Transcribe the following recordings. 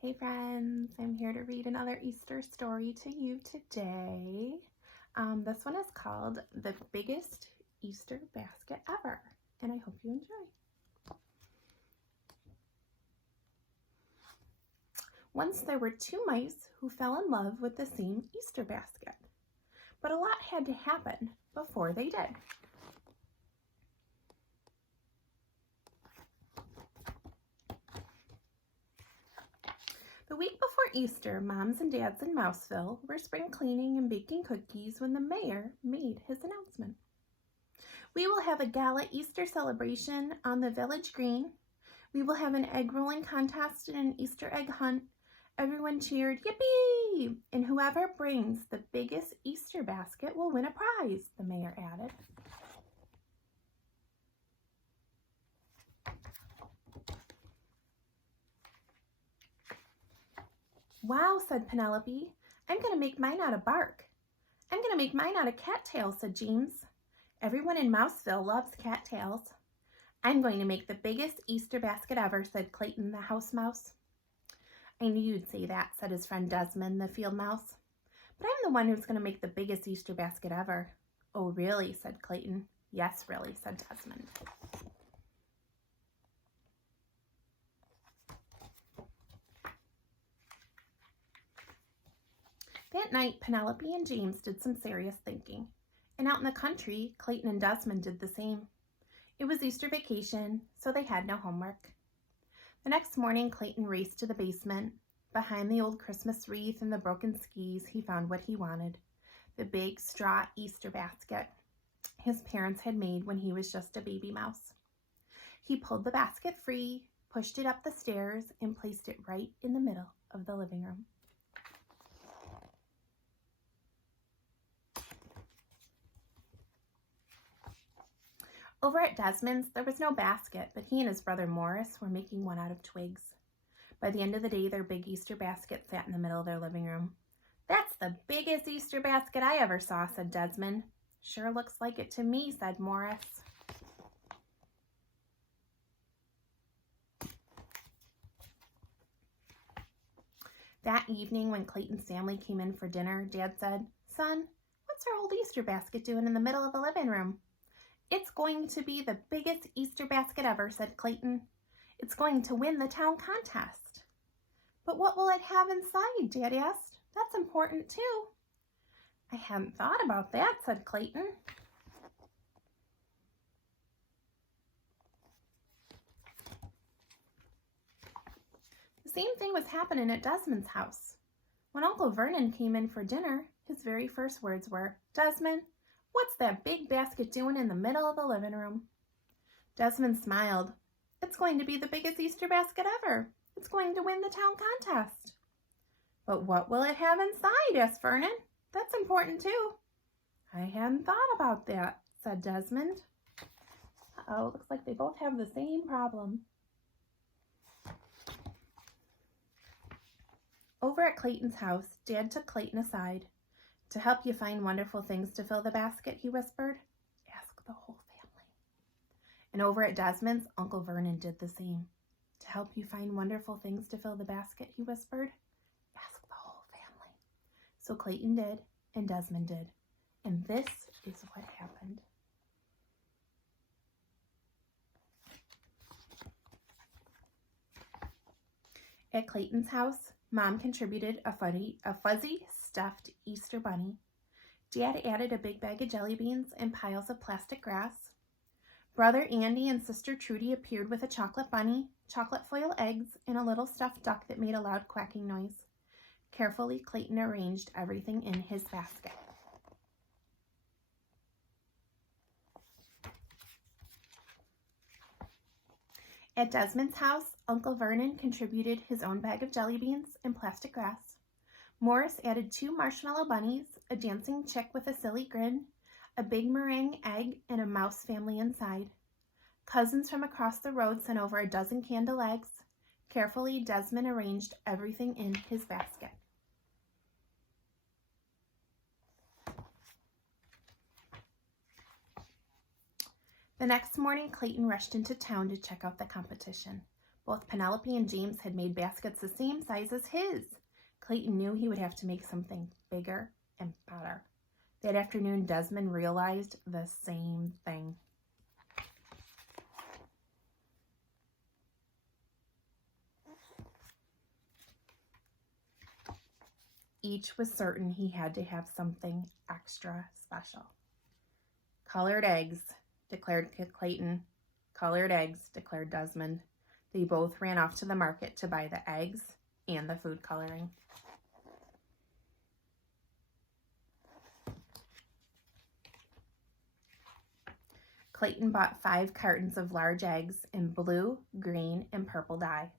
Hey friends, I'm here to read another Easter story to you today. This one is called The Biggest Easter Basket Ever, and I hope you enjoy. Once there were two mice who fell in love with the same Easter basket, but a lot had to happen before they did. The week before Easter, moms and dads in Mouseville were spring cleaning and baking cookies when the mayor made his announcement. We will have a gala Easter celebration on the village green. We will have an egg rolling contest and an Easter egg hunt. Everyone cheered, yippee! And whoever brings the biggest Easter basket will win a prize, the mayor added. Wow, said Penelope. I'm going to make mine out of bark. I'm going to make mine out of cattails, said James. Everyone in Mouseville loves cattails. I'm going to make the biggest Easter basket ever, said Clayton the house mouse. I knew you'd say that, said his friend Desmond the field mouse. But I'm the one who's going to make the biggest Easter basket ever. Oh, really, said Clayton. Yes, really, said Desmond. That night, Penelope and James did some serious thinking. And out in the country, Clayton and Desmond did the same. It was Easter vacation, so they had no homework. The next morning, Clayton raced to the basement. Behind the old Christmas wreath and the broken skis, he found what he wanted, the big straw Easter basket his parents had made when he was just a baby mouse. He pulled the basket free, pushed it up the stairs, and placed it right in the middle of the living room. Over at Desmond's, there was no basket, but he and his brother Morris were making one out of twigs. By the end of the day, their big Easter basket sat in the middle of their living room. That's the biggest Easter basket I ever saw, said Desmond. Sure looks like it to me, said Morris. That evening, when Clayton's family came in for dinner, Dad said, Son, what's our old Easter basket doing in the middle of the living room? It's going to be the biggest Easter basket ever, said Clayton. It's going to win the town contest. But what will it have inside? Dad asked. That's important too. I hadn't thought about that, said Clayton. The same thing was happening at Desmond's house. When Uncle Vernon came in for dinner, his very first words were, Desmond, what's that big basket doing in the middle of the living room? Desmond smiled. It's going to be the biggest Easter basket ever. It's going to win the town contest. But what will it have inside? Asked Vernon. That's important too. I hadn't thought about that, said Desmond. Uh-oh, looks like they both have the same problem. Over at Clayton's house, Dad took Clayton aside. To help you find wonderful things to fill the basket, he whispered, ask the whole family. And over at Desmond's, Uncle Vernon did the same. To help you find wonderful things to fill the basket, he whispered, ask the whole family. So Clayton did, and Desmond did. And this is what happened. At Clayton's house, Mom contributed a fuzzy stuffed Easter bunny. Dad added a big bag of jelly beans and piles of plastic grass. Brother Andy and Sister Trudy appeared with a chocolate bunny, chocolate foil eggs, and a little stuffed duck that made a loud quacking noise. Carefully, Clayton arranged everything in his basket. At Desmond's house, Uncle Vernon contributed his own bag of jelly beans and plastic grass. Morris added 2 marshmallow bunnies, a dancing chick with a silly grin, a big meringue egg, and a mouse family inside. Cousins from across the road sent over a dozen candle eggs. Carefully, Desmond arranged everything in his basket. The next morning, Clayton rushed into town to check out the competition. Both Penelope and James had made baskets the same size as his. Clayton knew he would have to make something bigger and better. That afternoon, Desmond realized the same thing. Each was certain he had to have something extra special. Colored eggs, declared Clayton. Colored eggs, declared Desmond. They both ran off to the market to buy the eggs and the food coloring. Clayton bought 5 cartons of large eggs in blue, green, and purple dye.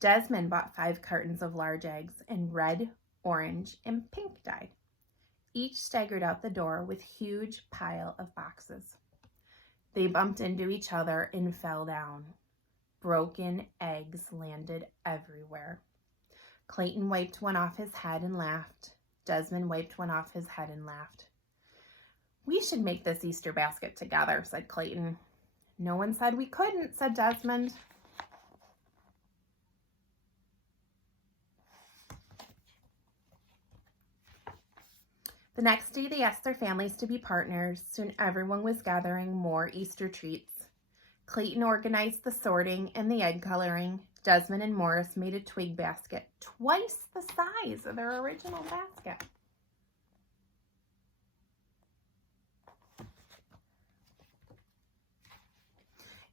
Desmond bought 5 cartons of large eggs in red, orange, and pink dye. Each staggered out the door with a huge pile of boxes. They bumped into each other and fell down. Broken eggs landed everywhere. Clayton wiped one off his head and laughed. Desmond wiped one off his head and laughed. "We should make this Easter basket together," said Clayton. "No one said we couldn't," said Desmond. The next day, they asked their families to be partners. Soon everyone was gathering more Easter treats. Clayton organized the sorting and the egg coloring. Desmond and Morris made a twig basket, twice the size of their original basket.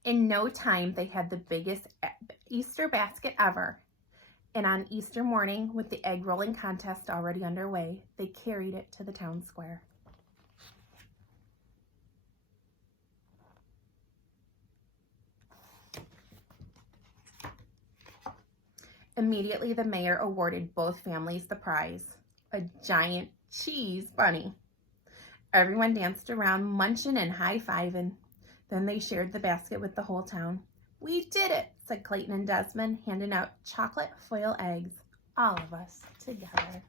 In no time, they had the biggest Easter basket ever. And on Easter morning, with the egg rolling contest already underway, they carried it to the town square. Immediately, the mayor awarded both families the prize, a giant cheese bunny. Everyone danced around, munching and high-fiving. Then they shared the basket with the whole town. "We did it," said Clayton and Desmond, handing out chocolate foil eggs, all of us together.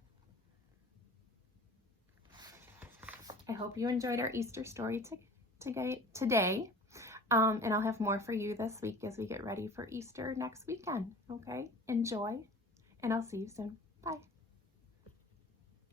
I hope you enjoyed our Easter story today. And I'll have more for you this week as we get ready for Easter next weekend. Okay? Enjoy, and I'll see you soon. Bye.